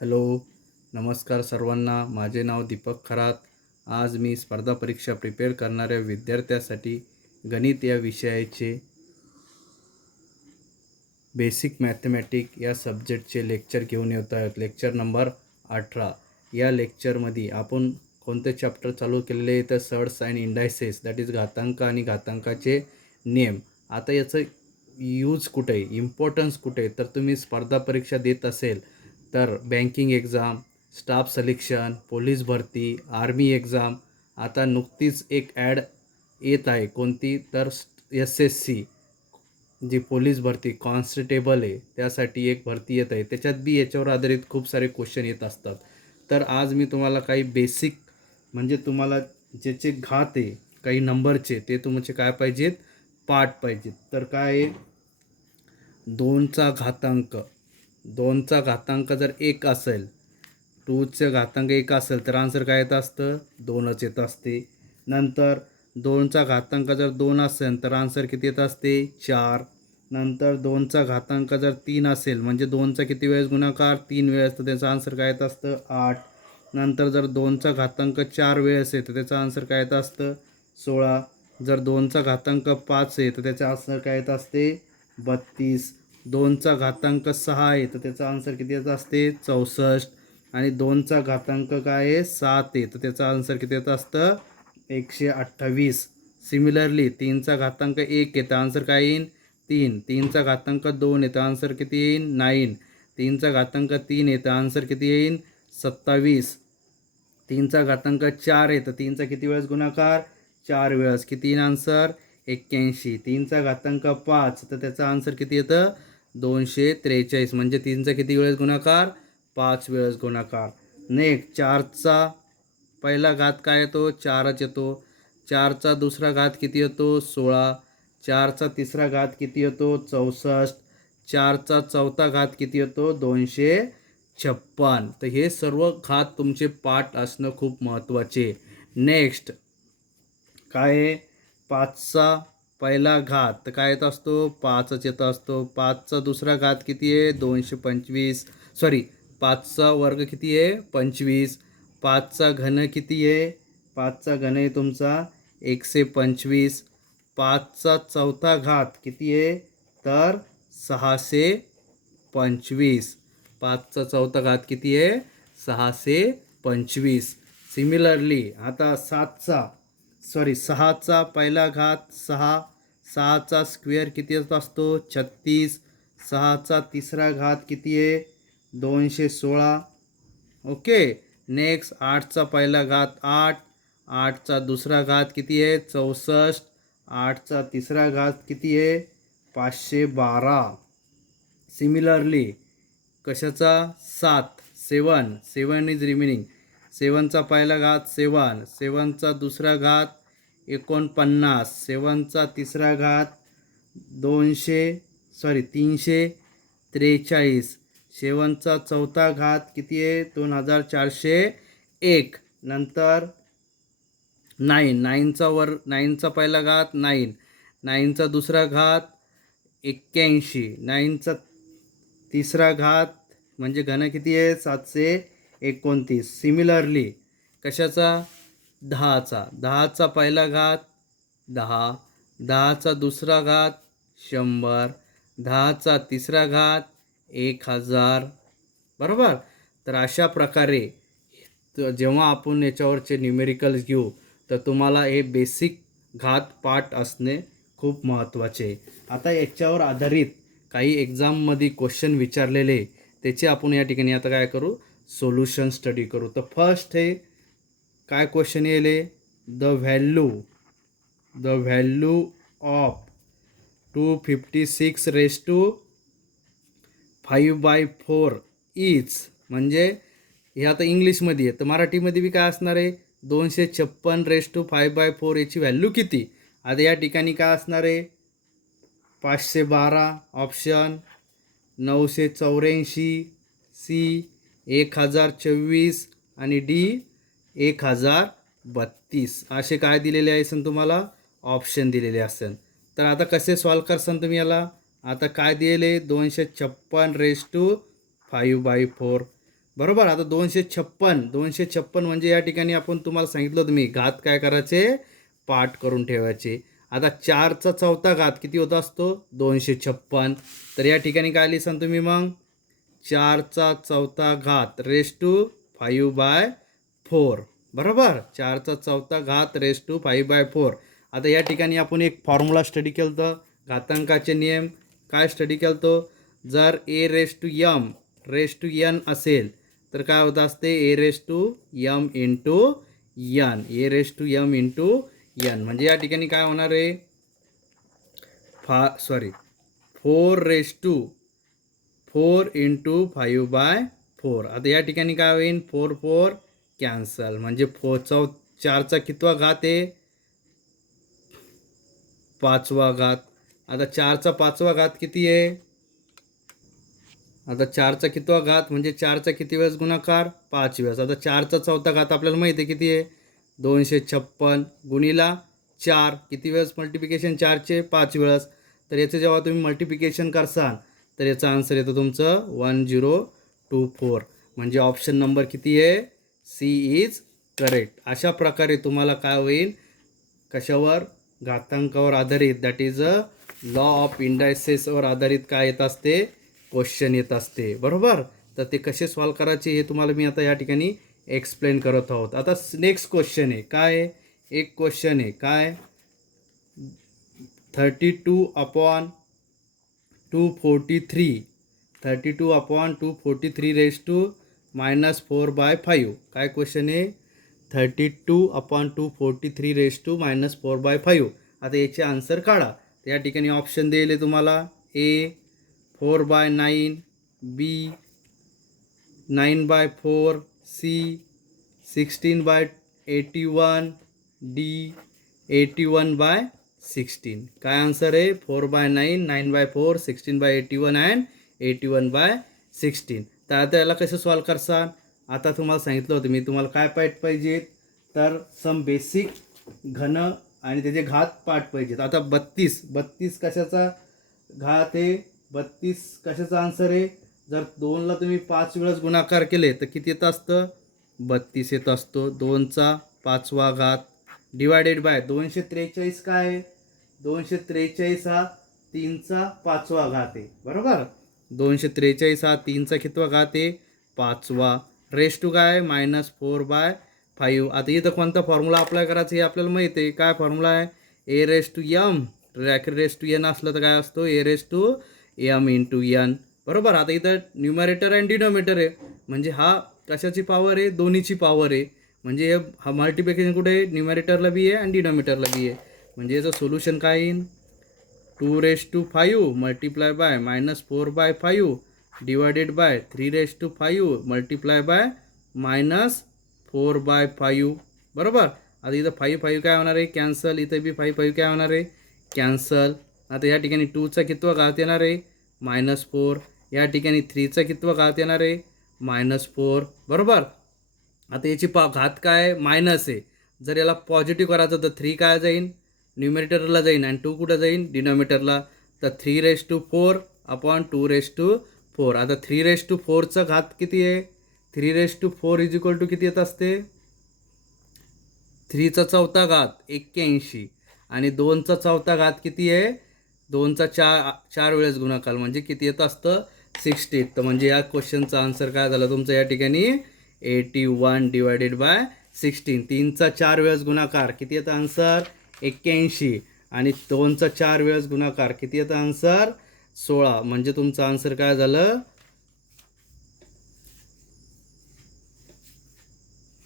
Hello, नमस्कार सर्वांना. माझे नाव दीपक खरात. आज मी स्पर्धा परीक्षा प्रिपेअर करणाऱ्या विद्यार्थ्यासाठी गणित या विषयाचे बेसिक मॅथमॅटिक या सब्जेक्टचे लेक्चर घेऊन येत आहोत. Lecture number 18. या लेक्चरमध्ये आपण कोणते चॅप्टर चालू केलेले तर surds and indices, that is घातांक आणि घातांकाचे नियम. आता याचं यूज कुठे आहे, इम्पॉर्टन्स कुठे आहे, तर तुम्ही स्पर्धा परीक्षा देत असेल तर banking exam, staff selection, police भरती, आर्मी एक्झाम. आता नुकतीच एक ॲड येत आहे, कोणती तर SSC जी पोलीस भरती कॉन्स्टेबल आहे त्यासाठी एक भरती येत आहे. त्याच्यात बी याच्यावर आधारित खूप सारे क्वेश्चन येत असतात. तर आज मी तुम्हाला काही बेसिक म्हणजे तुम्हाला ज्याचे घात आहे काही नंबरचे ते तुमचे काय पाहिजेत, पाठ पाहिजेत. तर काय आहे, 2चा घातांक जर 1 असेल, 2चा घातांक 1 असेल तर आन्सर काय येत असतं, 2च येत असते. नंतर 2चा घातांक जर 2 असेल तर आन्सर किती येत असते, 4. नंतर 2चा घातांक जर 3 असेल म्हणजे 2चा किती वेळेस गुणाकार, 3 वेळेस, तर त्याचं आन्सर काय येत असतं, 8. नंतर जर 2चा घातांक 4 वेळेस आहे तर त्याचं आन्सर काय येत असतं, 16. जर 2चा घातांक 5 आहे तर त्याचं आन्सर काय येत असते, 32. 2चा घातांक 6 आहे तर त्याचा आन्सर किती येत असते, 64. आणि 2चा घातांक काय आहे, 7 आहे तर त्याचा आन्सर किती येत असतं, 128. सिमिलरली 3चा घातांक 1 आहे तर आन्सर काय येईल, 3. 3चा घातांक 2 आहे तर आन्सर किती येईल, 9. 3चा घातांक 3 आहे तर आन्सर किती येईल, 27. 3चा घातांक 4 आहे तर 3चा किती वेळेस गुणाकार, 4 वेळेस, किती येईल आन्सर, 81. 3चा घातांक 5 तर त्याचा आन्सर किती येतं, 243. म्हणजे 3चा किती वेळेस गुणाकार, 5 वेळेस गुणाकार. नेक्स्ट 4चा पहिला घात काय येतो, 4च येतो. 4चा दुसरा घात किती येतो, 16. 4चा तिसरा घात किती येतो, 64. 4चा चौथा घात किती येतो, 256. तर हे सर्व घात तुमचे पाठ असणं खूप महत्त्वाचे. नेक्स्ट काय आहे, 5चा पहिला घात तर काय येत असतो, 5च येत असतो. 5चा दुसरा घात किती आहे, 225. सॉरी, 5चा वर्ग किती आहे, 25. 5चा घन किती आहे, 5चा घन आहे तुमचा 125. 5चा चौथा घात किती आहे, तर 625. 5चा चौथा घात किती आहे, 625. सिमिलरली आता 6चा पहिला घात 6. 6चा स्क्वेअर किती येत असतो, 36. 6चा तिसरा घात किती आहे, 216. ओके. नेक्स्ट 8चा पहिला घात 8. 8चा दुसरा घात किती आहे, 64. 8चा तिसरा घात किती आहे, 512. सिमिलरली कशाचा, 7 इज रिमेनिंग. 7चा पहिला घात 7. 7चा दुसरा घात 49. 7चा तिसरा घात 343. 7चा चौथा घात किती आहे, 2401. नंतर 9चा पहिला घात 9. 9चा दुसरा घात 81. 9चा तिसरा घात म्हणजे घन किती आहे, 729. सिमिलरली कशाचा, 10चा पहिला घात 10. 10चा दुसरा घात 100. 10चा तिसरा घात 1000. बरोबर. तर अशा प्रकारे जेव्हा आपण याच्यावरचे न्यूमेरिकल्स घेऊ तर तुम्हाला हे बेसिक घात पाठ असणे खूप महत्त्वाचे. आता याच्यावर आधारित काही एक्झाममध्ये क्वेश्चन विचारलेले त्याचे आपण या ठिकाणी आता काय करू, सोल्युशन स्टडी करू. तर फर्स्ट हे काय क्वेश्चन येईल, द व्हॅल्यू ऑफ 256/5/4 इज, म्हणजे हे आता इंग्लिशमध्ये आहे तर मराठीमध्ये बी काय असणार आहे, 256/5/4 याची व्हॅल्यू किती. आता या ठिकाणी काय असणार आहे, 512 ऑप्शन, 984 सी, 1024 आणि डी 1032 असे काय दिलेले आहे तुम्हाला, ऑप्शन दिलेले असेल. तर आता कसे सॉल्व करसान तुम्ही याला, आता काय दिले, 256/5/4. बरोबर. आता 256 म्हणजे या ठिकाणी आपण तुम्हाला सांगितलं होतं मी घात काय करायचे, पाठ करून ठेवायचे. आता 4चा चौथा घात किती होत असतो, 256. तर या ठिकाणी काय लिहिसान तुम्ही मग, 4चा चौथा घात रेस टू 5/4. बरोबर. 4चा चौथा घात रेस टू 5/4. आता या ठिकाणी आपण एक फॉर्म्युला स्टडी केलं होतं, घातांकाचे नियम. काय स्टडी केलं होतं, जर रेस टू एन असेल तर काय होत असते, A raise to M into N. म्हणजे या ठिकाणी काय होणार आहे, 4 इंटू 5/4. आता या ठिकाणी काय होईल, 4 कॅन्सल. म्हणजे 4चा कितवा घात आहे, 5वा घात. आता 4चा 5वा घात किती आहे, आता 4चा कितवा घात म्हणजे 4चा किती वेळेस गुणाकार, 5 वेळेस. आता 4चा चौथा घात आपल्याला माहिती आहे किती आहे, 256 गुणिला 4. किती वेळेस मल्टिप्लिकेशन 4चे, 5 वेळेस. तर याचं जेव्हा तुम्ही मल्टिप्लिकेशन करसाल तर याचा आन्सर येतो तुमचं 1024. म्हणजे ऑप्शन नंबर किती आहे, सी इज करेक्ट. अशा प्रकारे तुम्हाला काय होईल, कशावर, घातांकावर आधारित, that is a law of इंडायसेसवर आधारित काय येत असते, क्वेश्चन येत असते. बरोबर. तर ते कसे सॉल्व करायचे हे तुम्हाला मी आता या ठिकाणी एक्सप्लेन करत आहोत. आता नेक्स्ट क्वेश्चन आहे काय, एक क्वेश्चन आहे काय, 32/243 रेस टू -4/5. काय क्वेश्चन आहे, 32/243 रेस टू -4/5. आता याचे आन्सर काढा. या ठिकाणी ऑप्शन दिले तुम्हाला, ए 4/9, बी 9/4, सी 16/81, डी 81/16. काय आन्सर आहे, 4/9, 9/4, 16/81 अँड 81/16. तर आता याला कसं सॉल्व करसा, आता तुम्हाला सांगितलं होतं मी तुम्हाला काय पाठ पाहिजेत, तर सम बेसिक घन आणि त्याचे घात पाठ पाहिजेत. आता 32 कशाचा घात आहे, 32 कशाचा आन्सर आहे, जर 2ला तुम्ही 5 वेळेस गुणाकार केले तर किती येत असतं, 32 येत असतो. 2चा 5वा घात डिवायडेड बाय 243 काय आहे, 243 हा 3चा 5वा घात आहे. बरोबर. 243 हा 3चा कितवा घात आहे, 5वा. रेस टू काय, -4/5. आता इथं कोणता फॉर्म्युला अप्लाय करायचा हे आपल्याला माहिती आहे. काय फॉर्म्युला आहे, A raise to M, raise to N असलं तर काय असतो, A raise to M into N. बरोबर. आता इथं न्यूमरेटर आणि डिनोमिनेटर आहे, म्हणजे हा कशाची पॉवर आहे, दोन्हीची पॉवर आहे. म्हणजे हा मल्टिप्लिकेशन कुठे आहे, न्यूमरेटरला बी आहे आणि डिनोमिनेटरला बी आहे. म्हणजे याचं सोल्युशन काय येईल, 2⁵ multiply by -4/5 divided by 3⁵ multiply by -4/5. बरोबर. आता इथं 5 काय होणार आहे, कॅन्सल. इथं बी 5 काय होणार आहे, कॅन्सल. आता या ठिकाणी 2चा कितवा घात येणार आहे, -4. या ठिकाणी 3चा कितवा घात येणार आहे, -4. बरोबर. आता याची घात काय, मायनस आहे. जर याला पॉझिटिव्ह करायचं तर 3 काय जाईल, न्यूमरेटरला जाईन आणि 2 कुठं जाईन, डिनॉमिनेटरला. तर 3⁴/2⁴. आता 3⁴ घात किती आहे, 3⁴ इज इक्वल टू किती येत असते, 3चा चौथा घात 81 आणि 2चा चौथा घात किती आहे, 2चा 4 वेळेस गुणाकार म्हणजे किती येत असतं, 60. तर म्हणजे या क्वेश्चनचा आन्सर काय झाला तुमचा या ठिकाणी, 81 डिवायडेड बाय 16. 3चा 4 वेळेस गुणाकार किती येतं आन्सर, 81 आणि 2चा 4 वेळेस गुणाकार किती येतं आन्सर, 16. म्हणजे तुमचं आन्सर काय झालं,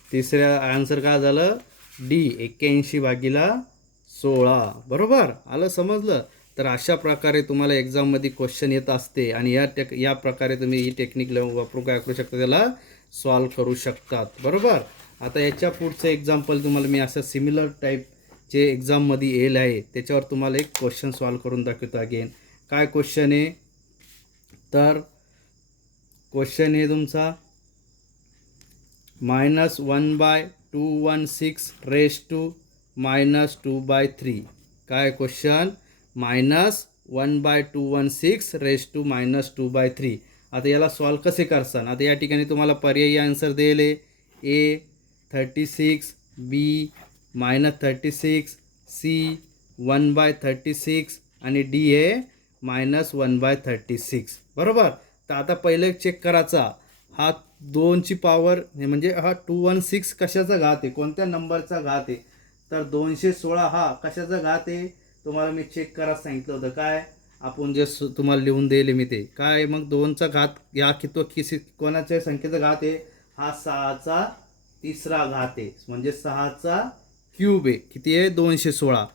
तिसऱ्या आन्सर काय झालं, डी 81/16. बरोबर. आलं समजलं. तर अशा प्रकारे तुम्हाला एक्झाममध्ये क्वेश्चन येत असते आणि या प्रकारे तुम्ही ही टेक्निक वापरून काय करू शकता, त्याला सॉल्व करू शकतात. बरोबर. आता याच्या पुढचं एक्झाम्पल तुम्हाला मी असं सिमिलर टाईपचे एक्झाममध्ये येईल आहे, त्याच्यावर तुम्हाला एक क्वेश्चन सॉल्व करून दाखवतो. अगेन काय क्वेश्चन आहे, तर क्वेश्चन आहे तुमचा -1/216 रेस टू -2/3. काय क्वेश्चन, -1/216 रेस टू -2/3. आता याला सॉल्व कसे करसान. आता या ठिकाणी तुम्हाला पर्यायी आन्सर दिले ए 36, बी -36, सी 1/36 आणि डी हे -1/36. बरोबर. तर आता पहिले चेक करायचा हा 2ची पॉवर म्हणजे हा 216 कशाचा घात आहे, कोणत्या नंबरचा घात आहे. तर 216 हा कशाचा घात आहे तुम्हाला मी चेक करायला सांगितलं होतं. काय आपण जे तुम्हाला लिहून दिले मी ते काय मग 2चा घात या कोणाच्या संख्येचा घात आहे, हा 6चा तिसरा घात आहे म्हणजे 6चा क्यूब आहे. किती आहे 216.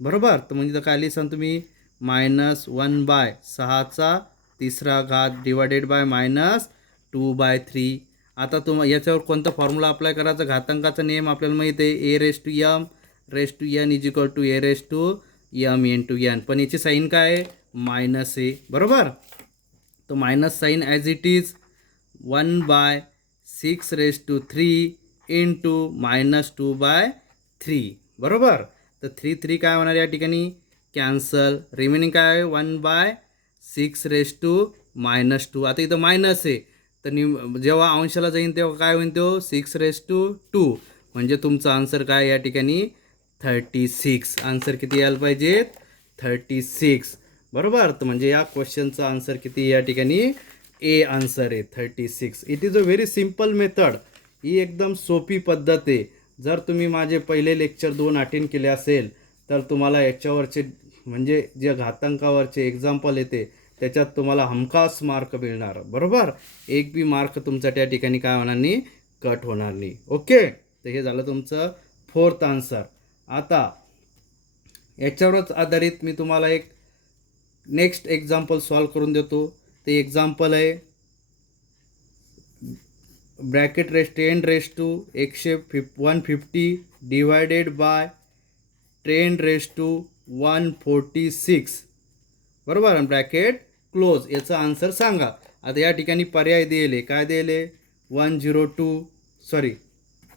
बरोबर. तर म्हणजे काय लिहिसान तुम्ही -1/6चा तिसरा घात डिवायडेड बाय -2/3. आता याच्यावर कोणता फॉर्म्युला अप्लाय करायचा. घातांकाचा नियम आपल्याला माहिती आहे a⁻m = a⁻n पण याची साईन काय आहे मायनस आहे. बरोबर. तर minus sign as it is 1/6³ into -2/3. बरोबर. तर 3 काय होणार या ठिकाणी कॅन्सल. रिमेनिंग काय आहे 1/6⁻². आता इथं मायनस आहे तर जेव्हा अंशाला जाईन तेव्हा काय होईल तो 6⁻². म्हणजे तुमचा आन्सर काय या ठिकाणी 36. आन्सर किती यायला पाहिजेत 36. बरोबर. तर म्हणजे या क्वेश्चनचा आन्सर किती या ठिकाणी ए आन्सर आहे 36. It is a very simple method. ही एकदम सोपी पद्धत आहे. जर तुम्ही माझे पहिले लेक्चर 2 अटेंड केले असेल तर तुम्हाला याच्यावरचे म्हणजे जे घातांकावरचे एक्झाम्पल येते त्याच्यात तुम्हाला हमखास मार्क मिळणार. बरोबर. एक बी मार्क तुमचा त्या ठिकाणी काय होणार नाही कट होणार नाही. ओके. तर हे झालं तुमचं 4th आन्सर. आता याच्यावरच आधारित मी तुम्हाला एक नेक्स्ट एक्झाम्पल सॉल्व करून देतो. ते एक्झाम्पल आहे ब्रॅकेट 10⁻150 डिवायडेड बाय 10⁻146. बरोबर. Bracket close. याचा आन्सर सांगा. आता या ठिकाणी पर्याय दिले काय दिले 102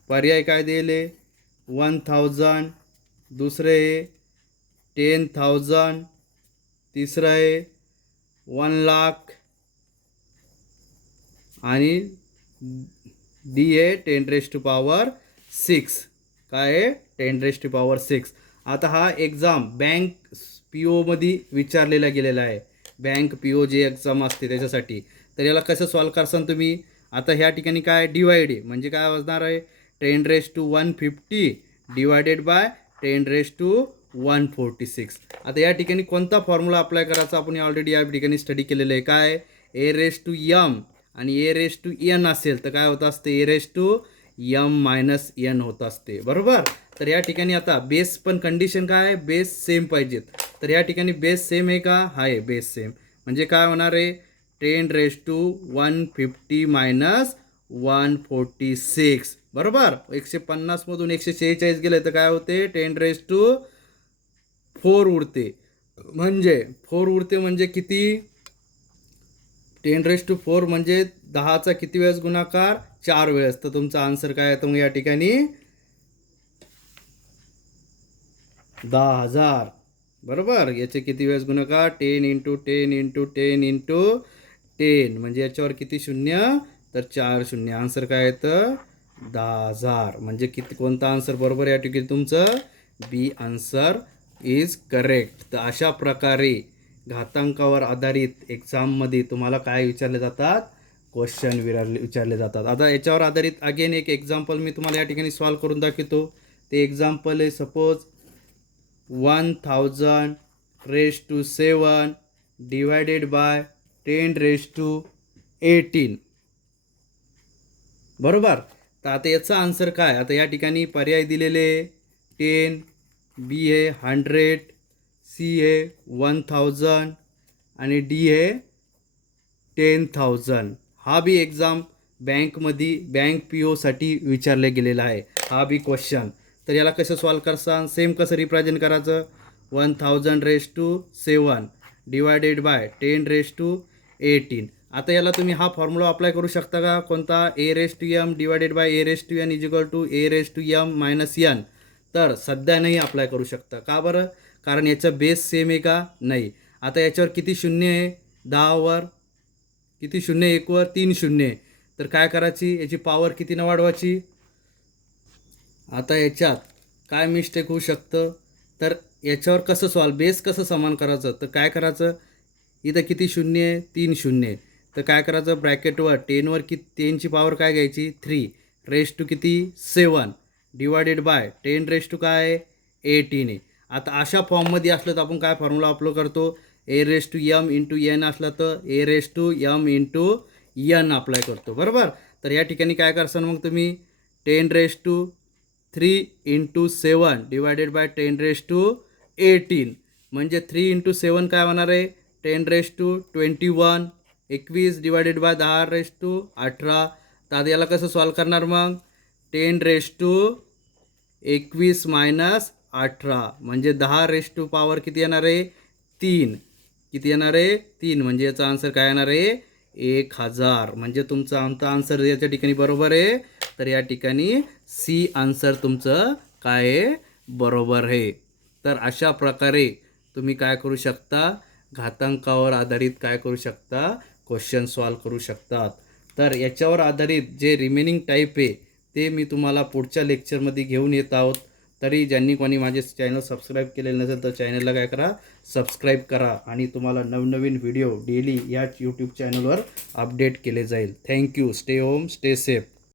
पर्याय काय दिले 1000, दुसरे 10,000, तिसरं आहे 1,00,000 आणि डी आहे 10⁻6. काय आहे 10⁻6. आता हा एक्झाम बँक PO मध्ये विचारलेला गेलेला आहे. बँक PO जे एक्झाम असते त्याच्यासाठी. तर याला कसं सॉल्व करसान तुम्ही. आता ह्या ठिकाणी काय डिवाइड आहे म्हणजे काय असणार आहे 10⁻150 डिवायडेड बाय 10⁻146. आता या ठिकाणी कोणता फॉर्म्युला अप्लाय करायचा आपण ऑलरेडी या ठिकाणी स्टडी केलेलं आहे. काय a⁻m आणि a⁻n असेल तर काय होत असते a⁻m-n होत असते. बरोबर. तर या ठिकाणी आता बेस पण कंडिशन काय आहे बेस सेम पाहिजेत. तर या ठिकाणी बेस सेम आहे का आहे बेस सेम म्हणजे काय होणार आहे 10⁻150 -146. बरोबर. 150 मधून 146 गेले तर काय होते 10⁻4 उरते. म्हणजे 4 उरते म्हणजे किती 10⁻4 म्हणजे 10चा किती वेळेस गुणाकार 4 वेळेस. तर तुमचा आन्सर काय येतो या ठिकाणी 10,000. बरोबर. याचे किती वेळेस गुणाकार 10 × 10 × 10 × 10 म्हणजे याच्यावर किती शून्य तर 4 शून्य. आन्सर काय येतं 10,000. म्हणजे किती कोणता आन्सर बरोबर या ठिकाणी तुमचं बी आन्सर इज करेक्ट. तर अशा प्रकारे घातांकावर आधारित एक्झाममध्ये तुम्हाला काय विचारले जातात क्वेश्चन विचारले जातात. आता याच्यावर आधारित अगेन एक एक्झाम्पल मी तुम्हाला या ठिकाणी सॉल्व करून दाखवतो. ते एक्झाम्पल आहे सपोज 1000⁻7 डिवायडेड बाय 10⁻18. बरोबर. तर आता याचा आन्सर काय. आता या ठिकाणी पर्याय दिलेले 10, बी हे 100, सी हे 1000 आणि डी हे 10,000. हा बी एक्झाम बँक PO साठी विचारले गेलेला आहे हा बी क्वेश्चन. तर याला कसं सॉल्व करसान सेम कसं रिप्रेझेंट करायचं 1000⁻7 डिवायडेड बाय 10⁻18. आता याला तुम्ही हा फॉर्म्युला अप्लाय करू शकता का कोणता a⁻m divided by a⁻n a⁻m-n. तर सध्या नाही अप्लाय करू शकता. का बरं कारण याचा बेस सेम आहे का नाही. आता याच्यावर किती शून्य आहे 10वर किती शून्य, 1 वर 3 शून्य. तर काय करायची, याची पॉवर कितीनं वाढवायची. आता याच्यात काय मिस्टेक होऊ शकतं, तर याच्यावर कसं बेस कसं समान करायचं, तर काय करायचं, इथं किती शून्य आहे, 3 शून्य. तर काय करायचं, ब्रॅकेटवर 10वर टेनची पॉवर काय घ्यायची, 3 रेस टू किती 7 डिवायडेड बाय 10 रेस टू काय 18 आहे. आता अशा फॉर्ममध्ये असलं तर आपण काय फॉर्म्युला अप्लाय करतो, A raise to M into N असलं तर A raise to M into N apply करतो, बरोबर. तर या ठिकाणी काय करसान मग तुम्ही, 10 raise to 3 into 7 divided by 10 raise to 18 म्हणजे 3 इंटू 7 काय होणार आहे, 10 raise to 21 21 divided by 10 raise to 18. तर आता याला कसं सॉल्व करणार मग, 10 रेस टू 21 मायनस 18 म्हणजे 10 रेस टू पॉवर किती येणार आहे, 3. किती येणार आहे, 3. म्हणजे याचा आन्सर काय येणार आहे, 1000. म्हणजे तुमचा आमचा आन्सर याच्या ठिकाणी बरोबर आहे. तर या ठिकाणी सी आन्सर तुमचं काय आहे, बरोबर आहे. तर अशा प्रकारे तुम्ही काय करू शकता, घातांकावर आधारित काय करू शकता, क्वेश्चन सॉल्व करू शकतात. तर याच्यावर आधारित जे रिमेनिंग टाईप आहे ते मी तुम्हाला पुढच्या लेक्चरमध्ये घेऊन येत आहोत. तरी ज्यांनी कोणी माझे चॅनल सबस्क्राईब केलेलं नसेल तर चॅनलला काय करा, सबस्क्राईब करा आणि तुम्हाला नवनवीन व्हिडिओ डेली या यूट्यूब चॅनलवर अपडेट केले जाईल. Thank you. Stay home, stay safe.